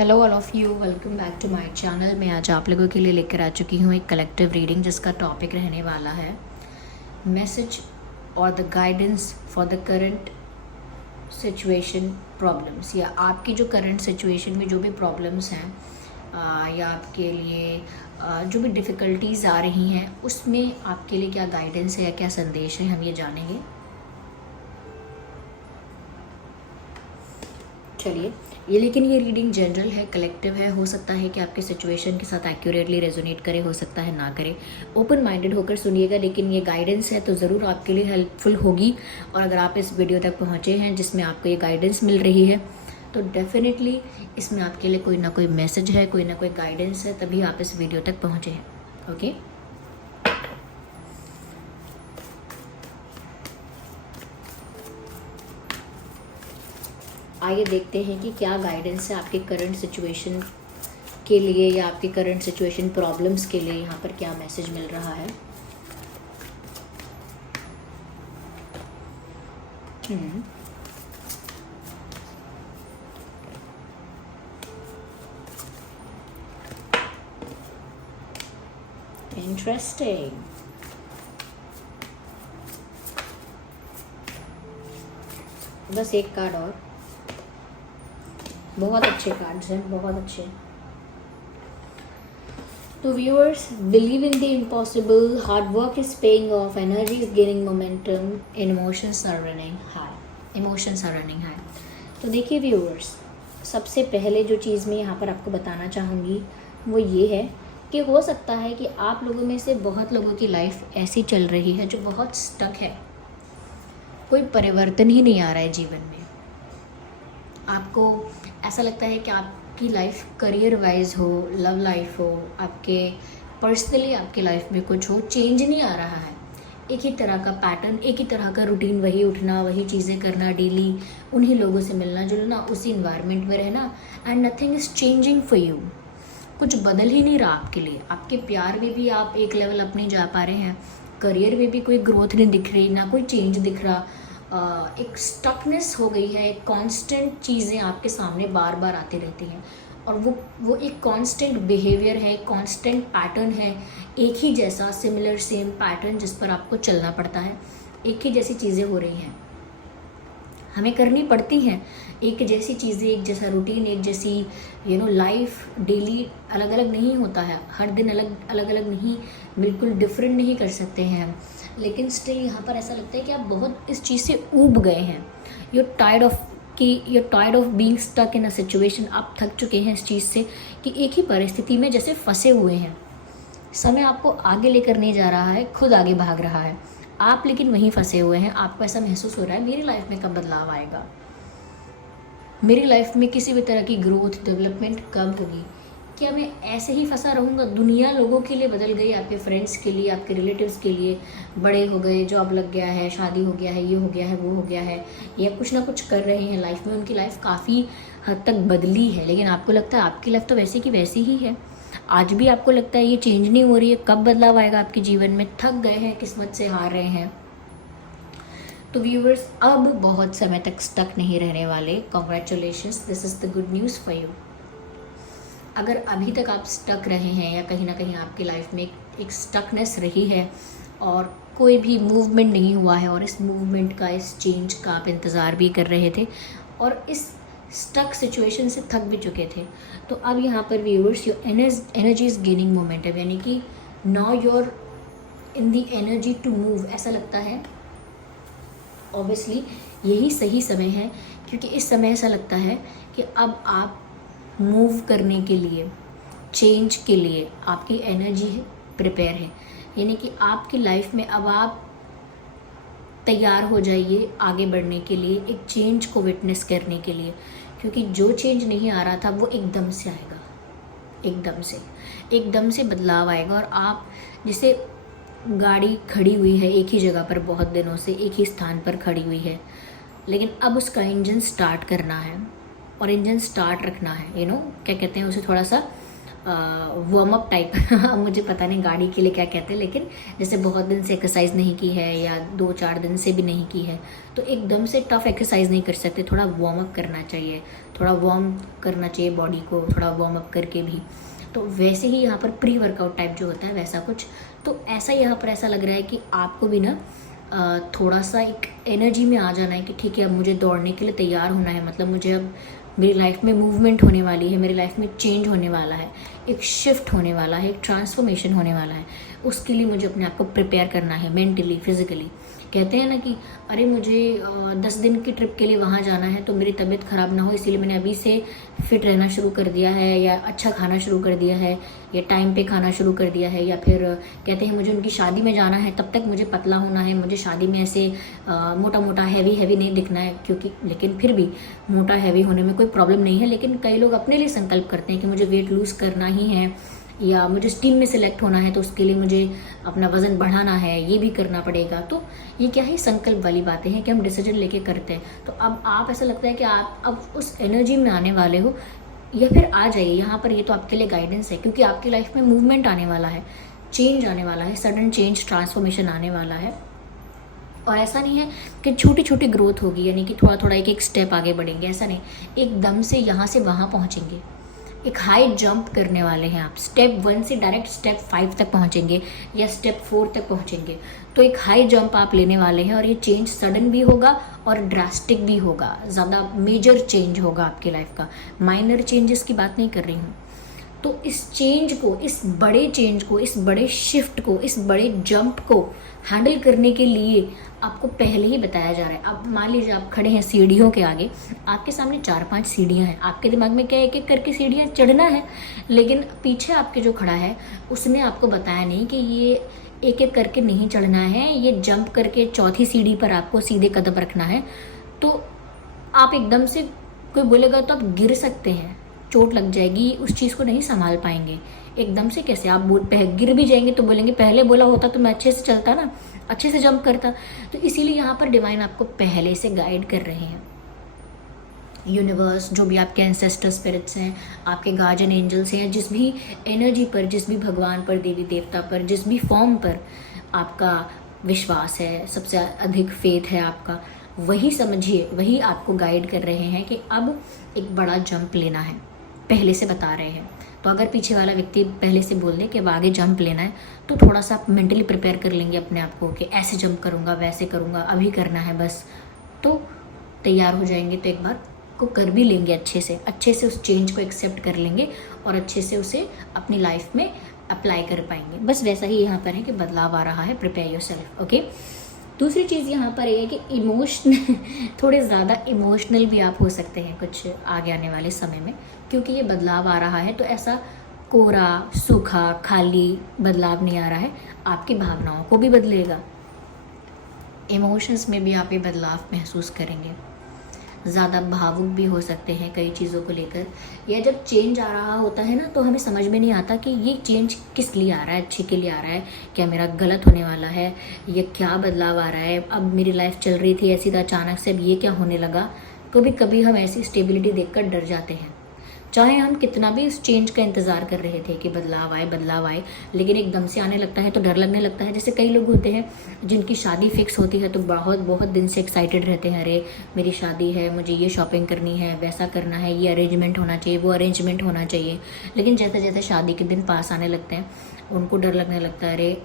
Hello all of you, welcome back to my channel. मैं आज आप लोगों के लिए लेकर आ चुकी हूँ एक कलेक्टिव रीडिंग जिसका टॉपिक रहने वाला है मैसेज और the guidance for the current situation problems, या आपकी जो करंट सिचुएशन में जो भी प्रॉब्लम्स हैं या आपके लिए जो भी डिफ़िकल्टीज़ आ रही हैं उसमें आपके लिए क्या गाइडेंस है या क्या संदेश है, हम ये जानेंगे। चलिए, लेकिन ये रीडिंग जनरल है, कलेक्टिव है। हो सकता है कि आपके सिचुएशन के साथ एक्यूरेटली रेजोनेट करे, हो सकता है ना करे। ओपन माइंडेड होकर सुनिएगा, लेकिन ये गाइडेंस है तो ज़रूर आपके लिए हेल्पफुल होगी। और अगर आप इस वीडियो तक पहुँचे हैं जिसमें आपको ये गाइडेंस मिल रही है तो डेफिनेटली इसमें आपके लिए कोई ना कोई मैसेज है, कोई ना कोई गाइडेंस है, तभी आप इस वीडियो तक पहुँचे हैं। ओके, आइए देखते हैं कि क्या गाइडेंस है आपके करंट सिचुएशन के लिए या आपकी करंट सिचुएशन प्रॉब्लम्स के लिए। यहाँ पर क्या मैसेज मिल रहा है। इंटरेस्टिंग। बस एक कार्ड और। बहुत अच्छे कार्ड्स हैं, बहुत अच्छे। तो viewers, believe in the impossible, hard work is paying off, energy is gaining momentum, emotions are running high, emotions are running high. तो देखिए व्यूअर्स, सबसे पहले जो चीज़ मैं यहाँ पर आपको बताना चाहूँगी वो ये है कि हो सकता है कि आप लोगों में से बहुत लोगों की लाइफ ऐसी चल रही है जो बहुत स्टक है, कोई परिवर्तन ही नहीं आ रहा है जीवन में। आपको ऐसा लगता है कि आपकी लाइफ करियर वाइज हो, लव लाइफ हो, आपके पर्सनली आपकी लाइफ में कुछ हो, चेंज नहीं आ रहा है। एक ही तरह का पैटर्न, एक ही तरह का रूटीन, वही उठना, वही चीज़ें करना डेली, उन्हीं लोगों से मिलना जुलना, उसी इन्वायरमेंट में रहना, and nothing is changing for you. कुछ बदल ही नहीं रहा आपके लिए। आपके प्यार में भी आप एक लेवल अप नहीं जा पा रहे हैं, करियर में भी कोई ग्रोथ नहीं दिख रही, ना कोई चेंज दिख रहा। एक स्टकनेस हो गई है, एक कांस्टेंट चीज़ें आपके सामने बार बार आती रहती हैं, और वो एक कांस्टेंट बिहेवियर है, एक कांस्टेंट पैटर्न है, एक ही जैसा सिमिलर सेम पैटर्न जिस पर आपको चलना पड़ता है। एक ही जैसी चीज़ें हो रही हैं, हमें करनी पड़ती हैं एक जैसी चीज़ें, एक जैसा रूटीन, एक जैसी लाइफ। डेली अलग अलग नहीं होता है, हर दिन अलग अलग नहीं, बिल्कुल डिफरेंट नहीं कर सकते हैं हम। लेकिन स्टिल यहाँ पर ऐसा लगता है कि आप बहुत इस चीज़ से ऊब गए हैं। You're tired of being stuck in a situation. आप थक चुके हैं इस चीज़ से कि एक ही परिस्थिति में जैसे फंसे हुए हैं। समय आपको आगे लेकर नहीं जा रहा है, खुद आगे भाग रहा है, आप लेकिन वहीं फंसे हुए हैं। आपको ऐसा महसूस हो रहा है मेरी लाइफ में कब बदलाव आएगा, मेरी लाइफ में किसी भी तरह की ग्रोथ डेवलपमेंट कब होगी, क्या मैं ऐसे ही फंसा रहूँगा। दुनिया लोगों के लिए बदल गई, आपके फ्रेंड्स के लिए, आपके रिलेटिव्स के लिए, बड़े हो गए, जॉब लग गया है, शादी हो गया है, ये हो गया है, वो हो गया है, या कुछ ना कुछ कर रहे हैं लाइफ में। उनकी लाइफ काफ़ी हद तक बदली है, लेकिन आपको लगता है आपकी लाइफ तो वैसी की वैसी ही है। आज भी आपको लगता है ये चेंज नहीं हो रही है, कब बदलाव आएगा आपके जीवन में। थक गए हैं, किस्मत से हार रहे हैं। तो व्यूअर्स, अब बहुत समय तक स्टक नहीं रहने वाले। Congratulations, this is the good news for you. अगर अभी तक आप स्टक रहे हैं या कहीं ना कहीं आपकी लाइफ में एक स्टकनेस रही है और कोई भी मूवमेंट नहीं हुआ है, और इस मूवमेंट का, इस चेंज का आप इंतज़ार भी कर रहे थे और इस स्टक सिचुएशन से थक भी चुके थे, तो अब यहाँ पर viewers, your energy is gaining momentum, यानी कि now your in the energy to move. ऐसा लगता है ऑब्वियसली यही सही समय है, क्योंकि इस समय ऐसा लगता है कि अब आप मूव करने के लिए, चेंज के लिए आपकी एनर्जी प्रिपेयर है। यानी कि आपकी लाइफ में अब आप तैयार हो जाइए आगे बढ़ने के लिए, एक चेंज को विटनेस करने के लिए, क्योंकि जो चेंज नहीं आ रहा था वो एकदम से आएगा, एकदम से बदलाव आएगा। और आप जैसे गाड़ी खड़ी हुई है एक ही जगह पर बहुत दिनों से, एक ही स्थान पर खड़ी हुई है, लेकिन अब उसका इंजन स्टार्ट करना है और इंजन स्टार्ट रखना है। क्या कहते हैं उसे, थोड़ा सा वार्म अप टाइप मुझे पता नहीं गाड़ी के लिए क्या कहते हैं, लेकिन जैसे बहुत दिन से एक्सरसाइज नहीं की है या 2-4 दिन से भी नहीं की है, तो एकदम से टफ एक्सरसाइज नहीं कर सकते, थोड़ा वार्म अप करना चाहिए, थोड़ा वार्म करना चाहिए बॉडी को, थोड़ा वार्म अप करके भी। तो वैसे ही यहाँ पर प्री वर्कआउट टाइप जो होता है वैसा कुछ, तो ऐसा यहाँ पर ऐसा लग रहा है कि आपको भी ना थोड़ा सा एक एनर्जी में आ जाना है कि ठीक है अब मुझे दौड़ने के लिए तैयार होना है, मतलब मुझे अब मेरी लाइफ में मूवमेंट होने वाली है, मेरी लाइफ में चेंज होने वाला है, एक शिफ्ट होने वाला है, एक ट्रांसफॉर्मेशन होने वाला है। उसके लिए मुझे अपने आप को प्रिपेयर करना है मेंटली, फिजिकली। कहते हैं ना कि अरे मुझे 10 दिन की ट्रिप के लिए वहाँ जाना है, तो मेरी तबीयत ख़राब ना हो इसीलिए मैंने अभी से फिट रहना शुरू कर दिया है, या अच्छा खाना शुरू कर दिया है, या टाइम पे खाना शुरू कर दिया है, या फिर कहते हैं मुझे उनकी शादी में जाना है तब तक मुझे पतला होना है, मुझे शादी में ऐसे मोटा मोटा हैवी नहीं दिखना है, क्योंकि लेकिन फिर भी मोटा हैवी होने में कोई प्रॉब्लम नहीं है। लेकिन कई लोग अपने लिए संकल्प करते हैं कि मुझे वेट लूज़ करना ही है, या मुझे टीम में सिलेक्ट होना है, तो उसके लिए मुझे अपना वज़न बढ़ाना है, ये भी करना पड़ेगा। तो ये क्या है, संकल्प वाली बातें हैं कि हम डिसीजन लेके करते हैं। तो अब आप ऐसा लगता है कि आप अब उस एनर्जी में आने वाले हो, या फिर आ जाइए यहाँ पर। ये तो आपके लिए गाइडेंस है, क्योंकि आपकी लाइफ में मूवमेंट आने वाला है, चेंज आने वाला है, सडन चेंज, ट्रांसफॉर्मेशन आने वाला है। और ऐसा नहीं है कि छोटी छोटी ग्रोथ होगी, यानी कि थोड़ा थोड़ा एक एक स्टेप आगे बढ़ेंगे, ऐसा नहीं, एकदम से यहाँ से वहाँ पहुँचेंगे। एक हाई जंप करने वाले हैं आप, स्टेप 1 से डायरेक्ट स्टेप 5 तक पहुंचेंगे या स्टेप 4 तक पहुंचेंगे। तो एक हाई जंप आप लेने वाले हैं, और ये चेंज सडन भी होगा और ड्रास्टिक भी होगा, ज़्यादा मेजर चेंज होगा आपकी लाइफ का। माइनर चेंजेस की बात नहीं कर रही हूँ। तो इस चेंज को, इस बड़े चेंज को, इस बड़े शिफ्ट को, इस बड़े जंप को हैंडल करने के लिए आपको पहले ही बताया जा रहा है। अब मान लीजिए आप खड़े हैं सीढ़ियों के आगे, आपके सामने 4-5 सीढ़ियाँ हैं, आपके दिमाग में क्या एक एक करके सीढ़ियाँ चढ़ना है, लेकिन पीछे आपके जो खड़ा है उसने आपको बताया नहीं कि ये एक एक करके नहीं चढ़ना है, ये जंप करके चौथी सीढ़ी पर आपको सीधे कदम रखना है। तो आप एकदम से, कोई बोलेगा तो आप गिर सकते हैं, चोट लग जाएगी, उस चीज़ को नहीं संभाल पाएंगे। एकदम से कैसे आप गिर भी जाएंगे तो बोलेंगे पहले बोला होता तो मैं अच्छे से चलता ना, अच्छे से जंप करता। तो इसीलिए यहाँ पर डिवाइन आपको पहले से गाइड कर रहे हैं। यूनिवर्स, जो भी आपके एंसेस्टर स्पिरिट्स हैं, आपके गार्जियन एंजल्स हैं, जिस भी एनर्जी पर, जिस भी भगवान पर, देवी देवता पर, जिस भी फॉर्म पर आपका विश्वास है, सबसे अधिक फेथ है आपका, वही समझिए, वही आपको गाइड कर रहे हैं कि अब एक बड़ा जंप लेना है, पहले से बता रहे हैं। तो अगर पीछे वाला व्यक्ति पहले से बोल दे कि अब आगे जंप लेना है, तो थोड़ा सा आप मेंटली प्रिपेयर कर लेंगे अपने आप को कि ऐसे जंप करूँगा, वैसे करूँगा, अभी करना है बस। तो तैयार हो जाएंगे, तो एक बार को कर भी लेंगे अच्छे से उस चेंज को एक्सेप्ट कर लेंगे और अच्छे से उसे अपनी लाइफ में अप्लाई कर पाएंगे। बस वैसा ही यहाँ पर है कि बदलाव आ रहा है, प्रिपेयर योरसेल्फ। ओके, दूसरी चीज़ यहाँ पर है कि इमोशनल थोड़े ज़्यादा इमोशनल भी आप हो सकते हैं कुछ आगे आने वाले समय में, क्योंकि ये बदलाव आ रहा है। तो ऐसा कोरा, सूखा, खाली बदलाव नहीं आ रहा है, आपकी भावनाओं को भी बदलेगा, इमोशंस में भी आप ये बदलाव महसूस करेंगे। ज़्यादा भावुक भी हो सकते हैं कई चीज़ों को लेकर, या जब चेंज आ रहा होता है ना, तो हमें समझ में नहीं आता कि ये चेंज किस लिए आ रहा है, अच्छे के लिए आ रहा है, क्या मेरा गलत होने वाला है, या क्या बदलाव आ रहा है। अब मेरी लाइफ चल रही थी ऐसी, तो अचानक से अब ये क्या होने लगा। कभी कभी हम ऐसी स्टेबिलिटी देखकर डर जाते हैं, चाहे हम कितना भी इस चेंज का इंतज़ार कर रहे थे कि बदलाव आए, लेकिन एकदम से आने लगता है तो डर लगने लगता है। जैसे कई लोग होते हैं जिनकी शादी फिक्स होती है तो बहुत दिन से एक्साइटेड रहते हैं, अरे मेरी शादी है, मुझे ये शॉपिंग करनी है, वैसा करना है, ये अरेंजमेंट होना चाहिए, वो अरेंजमेंट होना चाहिए। लेकिन जैसे जैसे शादी के दिन पास आने लगते हैं उनको डर लगने लगता है, अरे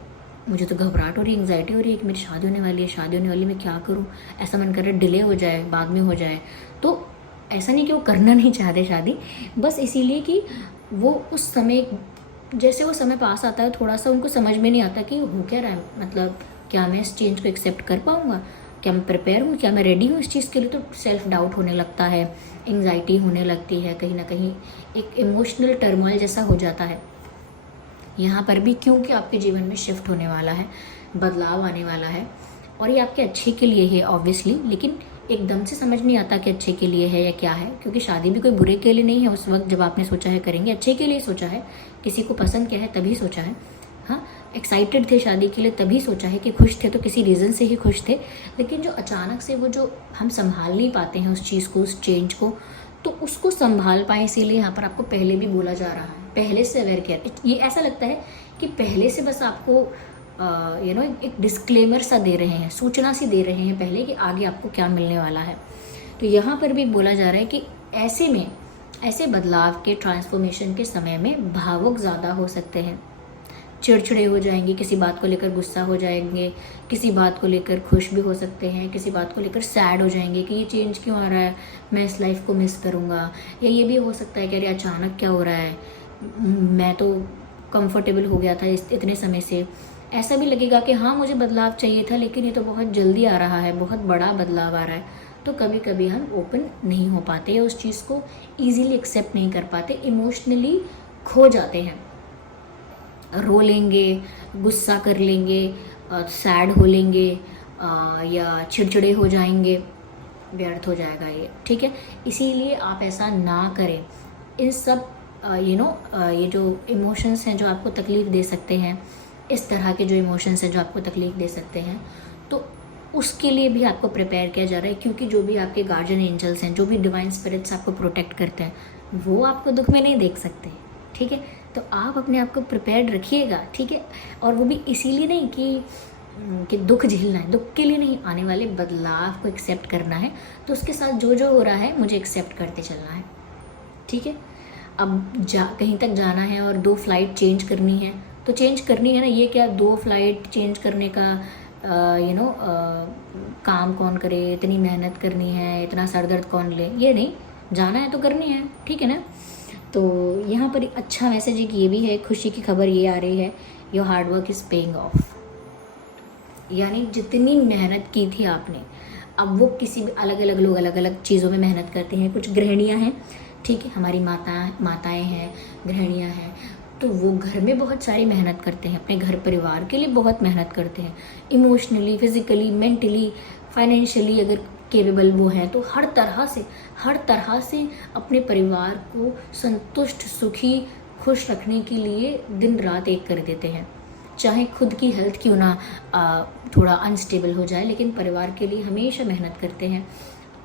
मुझे तो घबराहट हो रही है, एंग्जाइटी हो रही है कि मेरी शादी होने वाली है, मैं क्या करूँ, ऐसा मन कर रहा है डिले हो जाए, बाद में हो जाए। तो ऐसा नहीं कि वो करना नहीं चाहते शादी, बस इसीलिए कि वो उस समय, जैसे वो समय पास आता है थोड़ा सा उनको समझ में नहीं आता कि हो क्या रहा है, मतलब क्या मैं इस चेंज को एक्सेप्ट कर पाऊँगा, क्या मैं प्रिपेयर हूँ, क्या मैं रेडी हूँ इस चीज़ के लिए। तो सेल्फ डाउट होने लगता है, एंग्जाइटी होने लगती है, कहीं ना कहीं एक इमोशनल टर्मोइल जैसा हो जाता है यहाँ पर भी, क्योंकि आपके जीवन में शिफ्ट होने वाला है, बदलाव आने वाला है, और ये आपके अच्छे के लिए है ऑब्वियसली। लेकिन एकदम से समझ नहीं आता कि अच्छे के लिए है या क्या है, क्योंकि शादी भी कोई बुरे के लिए नहीं है। उस वक्त जब आपने सोचा है करेंगे, अच्छे के लिए सोचा है, किसी को पसंद क्या है तभी सोचा है, हाँ एक्साइटेड थे शादी के लिए तभी सोचा है, कि खुश थे तो किसी रीज़न से ही खुश थे। लेकिन जो अचानक से वो जो हम संभाल नहीं पाते हैं उस चीज़ को, उस चेंज को, तो उसको संभाल पाए, इसीलिए यहाँ पर आपको पहले भी बोला जा रहा है पहले से अवेयर किया। ये ऐसा लगता है कि पहले से बस आपको एक डिस्क्लेमर सा दे रहे हैं, सूचना सी दे रहे हैं पहले कि आगे आपको क्या मिलने वाला है। तो यहाँ पर भी बोला जा रहा है कि ऐसे बदलाव के, ट्रांसफॉर्मेशन के समय में भावुक ज़्यादा हो सकते हैं, चिड़चिड़े हो जाएंगे, किसी बात को लेकर गुस्सा हो जाएंगे, किसी बात को लेकर खुश भी हो सकते हैं, किसी बात को लेकर सैड हो जाएंगे कि ये चेंज क्यों आ रहा है, मैं इस लाइफ को मिस करूँगा। या ये भी हो सकता है कि अरे अचानक क्या हो रहा है, मैं तो कंफर्टेबल हो गया था इतने समय से। ऐसा भी लगेगा कि हाँ मुझे बदलाव चाहिए था, लेकिन ये तो बहुत जल्दी आ रहा है, बहुत बड़ा बदलाव आ रहा है। तो कभी कभी हम ओपन नहीं हो पाते या उस चीज़ को ईजीली एक्सेप्ट नहीं कर पाते, इमोशनली खो जाते हैं, रो लेंगे, गुस्सा कर लेंगे, सैड हो लेंगे, या चिड़चिड़े हो जाएंगे, व्यर्थ हो जाएगा ये, ठीक है। इसीलिए आप ऐसा ना करें। इन सब ये जो इमोशंस हैं जो आपको तकलीफ़ दे सकते हैं, इस तरह के जो इमोशंस हैं जो आपको तकलीफ़ दे सकते हैं, तो उसके लिए भी आपको प्रिपेयर किया जा रहा है, क्योंकि जो भी आपके गार्जियन एंजल्स हैं, जो भी डिवाइन स्पिरिट्स आपको प्रोटेक्ट करते हैं, वो आपको दुख में नहीं देख सकते, ठीक है। तो आप अपने आप को प्रिपेयर्ड रखिएगा, ठीक है। और वो भी इसीलिए नहीं कि दुख झेलना है, दुख के लिए नहीं, आने वाले बदलाव को एक्सेप्ट करना है। तो उसके साथ जो जो हो रहा है मुझे एक्सेप्ट करते चलना है, ठीक है। अब कहीं तक जाना है और 2 फ्लाइट चेंज करनी है, तो चेंज करनी है ना। ये क्या 2 फ्लाइट चेंज करने का काम कौन करे, इतनी मेहनत करनी है, इतना सर दर्द कौन ले, ये नहीं, जाना है तो करनी है, ठीक है ना। तो यहाँ पर अच्छा मैसेज एक ये भी है, खुशी की खबर ये आ रही है, your hard work is paying off. यानी जितनी मेहनत की थी आपने, अब वो किसी भी अलग अलग लोग अलग अलग चीज़ों में मेहनत करते हैं। कुछ गृहिणियाँ हैं, ठीक है, हमारी माताएं हैं, गृहिणियाँ हैं, तो वो घर में बहुत सारी मेहनत करते हैं, अपने घर परिवार के लिए बहुत मेहनत करते हैं, इमोशनली, फिजिकली, मेंटली, फाइनेंशियली अगर केपेबल वो हैं, तो हर तरह से अपने परिवार को संतुष्ट, सुखी, खुश रखने के लिए दिन रात एक कर देते हैं। चाहे खुद की हेल्थ क्यों ना थोड़ा अनस्टेबल हो जाए, लेकिन परिवार के लिए हमेशा मेहनत करते हैं।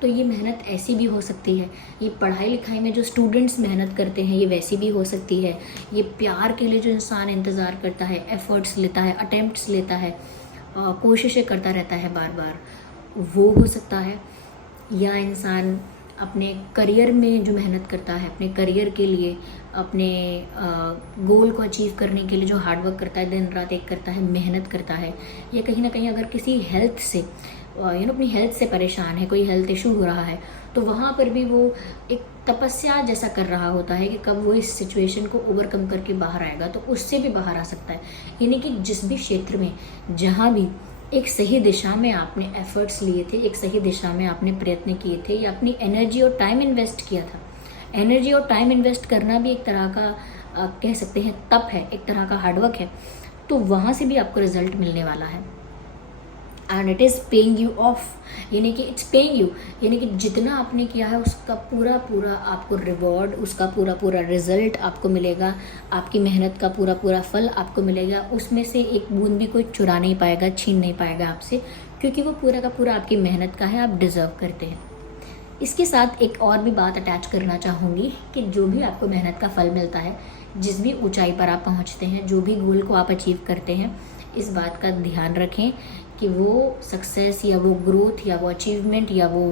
तो ये मेहनत ऐसी भी हो सकती है, ये पढ़ाई लिखाई में जो स्टूडेंट्स मेहनत करते हैं ये वैसी भी हो सकती है, ये प्यार के लिए जो इंसान इंतज़ार करता है, एफर्ट्स लेता है, अटेम्प्ट्स लेता है, कोशिशें करता रहता है बार बार, वो हो सकता है। या इंसान अपने करियर में जो मेहनत करता है, अपने करियर के लिए, अपने गोल को अचीव करने के लिए जो हार्डवर्क करता है, दिन रात एक करता है, मेहनत करता है। या कहीं ना कहीं अगर किसी हेल्थ से अपनी हेल्थ से परेशान है, कोई हेल्थ इशू हो रहा है, तो वहाँ पर भी वो एक तपस्या जैसा कर रहा होता है कि कब वो इस सिचुएशन को ओवरकम करके बाहर आएगा, तो उससे भी बाहर आ सकता है। यानी कि जिस भी क्षेत्र में, जहाँ भी एक सही दिशा में आपने एफर्ट्स लिए थे, एक सही दिशा में आपने प्रयत्न किए थे, या अपनी एनर्जी और टाइम इन्वेस्ट किया था। एनर्जी और टाइम इन्वेस्ट करना भी एक तरह का कह सकते हैं तप है, एक तरह का हार्डवर्क है। तो वहाँ से भी आपको रिजल्ट मिलने वाला है। And it is paying you of, यानी कि इट्स पेइंग यू, यानी कि जितना आपने किया है उसका पूरा पूरा आपको रिवॉर्ड, उसका पूरा पूरा रिजल्ट आपको मिलेगा, आपकी मेहनत का पूरा पूरा फल आपको मिलेगा। उसमें से एक बूंद भी कोई चुरा नहीं पाएगा, छीन नहीं पाएगा आपसे, क्योंकि वो पूरा का पूरा आपकी मेहनत का है, आप डिज़र्व करते हैं। इसके साथ एक और भी बात अटैच करना चाहूँगी कि जो भी आपको मेहनत का फल मिलता है, जिस भी ऊंचाई पर आप पहुँचते हैं, जो भी गोल को आप अचीव करते हैं, इस बात का ध्यान रखें कि वो सक्सेस या वो ग्रोथ या वो अचीवमेंट या वो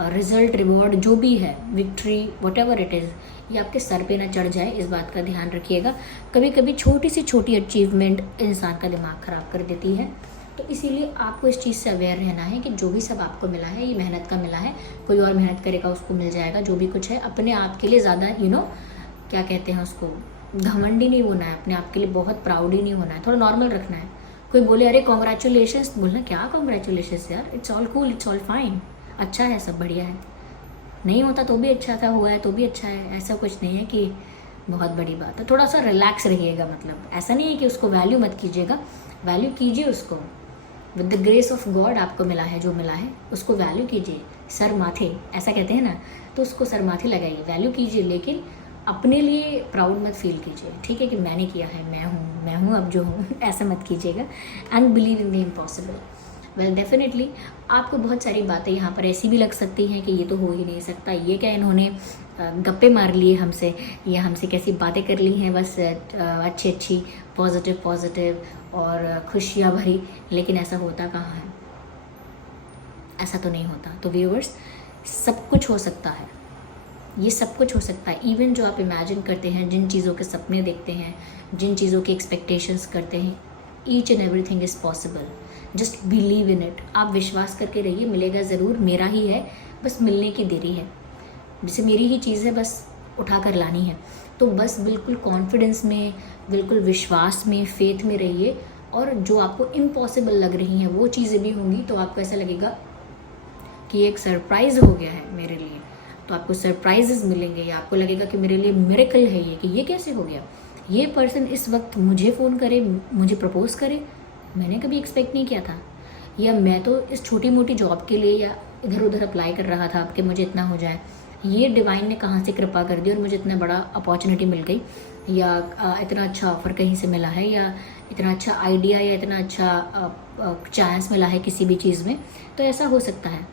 रिजल्ट, रिवॉर्ड जो भी है, विक्ट्री, व्हाटएवर इट इज़, ये आपके सर पे ना चढ़ जाए, इस बात का ध्यान रखिएगा। कभी कभी छोटी से छोटी अचीवमेंट इंसान का दिमाग ख़राब कर देती है। तो इसीलिए आपको इस चीज़ से अवेयर रहना है कि जो भी सब आपको मिला है, ये मेहनत का मिला है, कोई और मेहनत करेगा उसको मिल जाएगा। जो भी कुछ है अपने आप के लिए ज़्यादा क्या कहते हैं उसको, घमंडी नहीं होना है, अपने आप के लिए बहुत प्राउड ही नहीं होना है, थोड़ा नॉर्मल रखना है। कोई बोले अरे कॉन्ग्रेचुलेशंस, बोलना क्या कॉन्ग्रेचुलेशंस यार, it's all cool, it's all fine, अच्छा है, सब बढ़िया है, नहीं होता तो भी अच्छा था, हुआ है तो भी अच्छा है, ऐसा कुछ नहीं है कि बहुत बड़ी बात है। थोड़ा सा रिलैक्स रहिएगा, मतलब ऐसा नहीं है कि उसको वैल्यू मत कीजिएगा, वैल्यू कीजिए उसको। With the grace of God आपको मिला है, जो मिला है उसको वैल्यू कीजिए, सर माथे ऐसा कहते हैं ना, तो उसको सर माथे लगाइए, वैल्यू कीजिए, लेकिन अपने लिए प्राउड मत फील कीजिए, ठीक है, कि मैंने किया है, मैं हूँ अब जो हूँ, ऐसा मत कीजिएगा। And believe in the impossible, well definitely आपको बहुत सारी बातें यहाँ पर ऐसी भी लग सकती हैं कि ये तो हो ही नहीं सकता, ये क्या इन्होंने गप्पे मार लिए हमसे, या हमसे कैसी बातें कर ली हैं बस अच्छी अच्छी पॉजिटिव और खुशियाँ भरी, लेकिन ऐसा होता कहाँ है, ऐसा तो नहीं होता। तो व्यूअर्स, सब कुछ हो सकता है, ये सब कुछ हो सकता है। इवन जो आप इमेजिन करते हैं, जिन चीज़ों के सपने देखते हैं, जिन चीज़ों की एक्सपेक्टेशंस करते हैं, each and everything is possible. Just believe in it. आप विश्वास करके रहिए, मिलेगा ज़रूर, मेरा ही है, बस मिलने की देरी है। जैसे मेरी ही चीज़ है, बस उठा कर लानी है। तो बस बिल्कुल कॉन्फिडेंस में, बिल्कुल विश्वास में, फेथ में रहिए, और जो आपको इम्पॉसिबल लग रही हैं वो चीज़ें भी होंगी तो आपको ऐसा लगेगा कि एक सरप्राइज़ हो गया है मेरे लिए। तो आपको सरप्राइजेस मिलेंगे, या आपको लगेगा कि मेरे लिए मिरेकल है ये, कि ये कैसे हो गया, ये पर्सन इस वक्त मुझे फ़ोन करे, मुझे प्रपोज करे, मैंने कभी एक्सपेक्ट नहीं किया था। या मैं तो इस छोटी मोटी जॉब के लिए या इधर उधर अप्लाई कर रहा था कि मुझे इतना हो जाए, ये डिवाइन ने कहाँ से कृपा कर दी और मुझे इतना बड़ा अपॉर्चुनिटी मिल गई, या इतना अच्छा ऑफर कहीं से मिला है, या इतना अच्छा आइडिया, या इतना अच्छा चांस मिला है किसी भी चीज़ में। तो ऐसा हो सकता है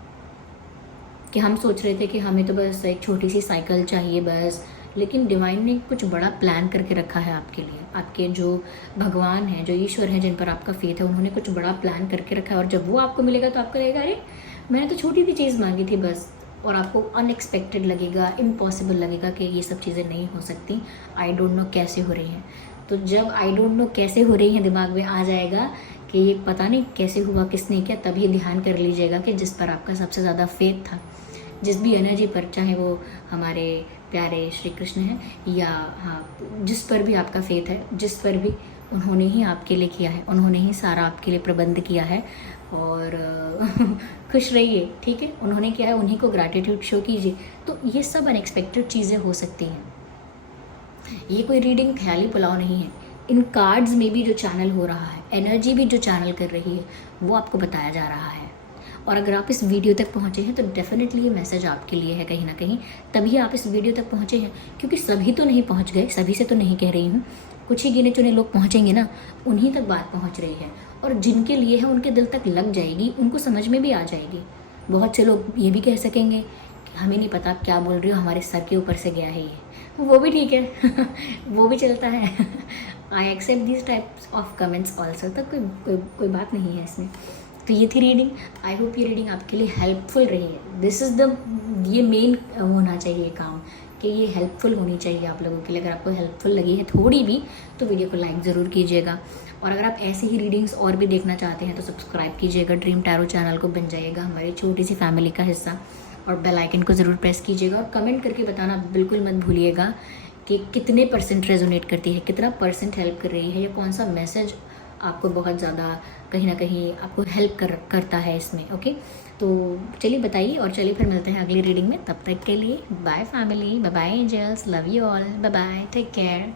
कि हम सोच रहे थे कि हमें तो बस एक छोटी सी साइकिल चाहिए बस, लेकिन डिवाइन ने कुछ बड़ा प्लान करके रखा है आपके लिए। आपके जो भगवान हैं, जो ईश्वर हैं, जिन पर आपका फेथ है, उन्होंने कुछ बड़ा प्लान करके रखा है, और जब वो आपको मिलेगा तो आपको लगेगा अरे मैंने तो छोटी सी चीज़ मांगी थी बस, और आपको अनएक्सपेक्टेड लगेगा, इम्पॉसिबल लगेगा कि ये सब चीज़ें नहीं हो सकती, आई डोंट नो कैसे हो रही हैं। तो जब आई डोंट नो कैसे हो रही हैं दिमाग में आ जाएगा कि ये पता नहीं कैसे हुआ, किसने किया, तभी ध्यान कर लीजिएगा कि जिस पर आपका सबसे ज़्यादा फेथ था, जिस भी एनर्जी पर, चाहे वो हमारे प्यारे श्री कृष्ण हैं, या हाँ जिस पर भी आपका फेथ है, जिस पर भी, उन्होंने ही आपके लिए किया है, उन्होंने ही सारा आपके लिए प्रबंध किया है। और खुश रहिए, ठीक है, उन्होंने किया है, उन्हीं को ग्रैटिट्यूड शो कीजिए। तो ये सब अनएक्सपेक्टेड चीज़ें हो सकती हैं। ये कोई रीडिंग ख्याली पुलाव नहीं है। इन कार्ड्स में भी जो चैनल हो रहा है, एनर्जी भी जो चैनल कर रही है, वो आपको बताया जा रहा है। और अगर आप इस वीडियो तक पहुँचे हैं तो डेफिनेटली ये मैसेज आपके लिए है कहीं ना कहीं, तभी आप इस वीडियो तक पहुँचे हैं। क्योंकि सभी तो नहीं पहुँच गए, सभी से तो नहीं कह रही हूँ, कुछ ही गिने चुने लोग पहुँचेंगे ना, उन्हीं तक बात पहुँच रही है। और जिनके लिए है उनके दिल तक लग जाएगी, उनको समझ में भी आ जाएगी। बहुत से लोग ये भी कह सकेंगे कि हमें नहीं पता आप क्या बोल रही हो, हमारे सर के ऊपर से गया है ये, वो भी ठीक है वो भी चलता है। I accept this types of comments also, तो कोई बात नहीं है इसमें। तो ये थी रीडिंग। आई होप ये रीडिंग आपके लिए हेल्पफुल रही है। दिस इज़ द, ये मेन होना चाहिए काम, कि ये हेल्पफुल होनी चाहिए आप लोगों के लिए। अगर आपको हेल्पफुल लगी है थोड़ी भी तो वीडियो को लाइक ज़रूर कीजिएगा। और अगर आप ऐसे ही रीडिंग्स और भी देखना चाहते हैं तो सब्सक्राइब कीजिएगा, ड्रीम टैरो चैनल को, बन जाइएगा हमारी छोटी सी फैमिली का हिस्सा, और बेल आइकन को ज़रूर प्रेस कीजिएगा। और कमेंट करके बताना बिल्कुल मत भूलिएगा कि कितने % रेजोनेट करती है, कितना % हेल्प कर रही है, या कौन सा मैसेज आपको बहुत ज़्यादा कहीं ना कहीं आपको हेल्प करता है इसमें। ओके, तो चलिए बताइए, और चलिए फिर मिलते हैं अगली रीडिंग में। तब तक के लिए bye family, bye bye angels, love you all, bye bye, take care.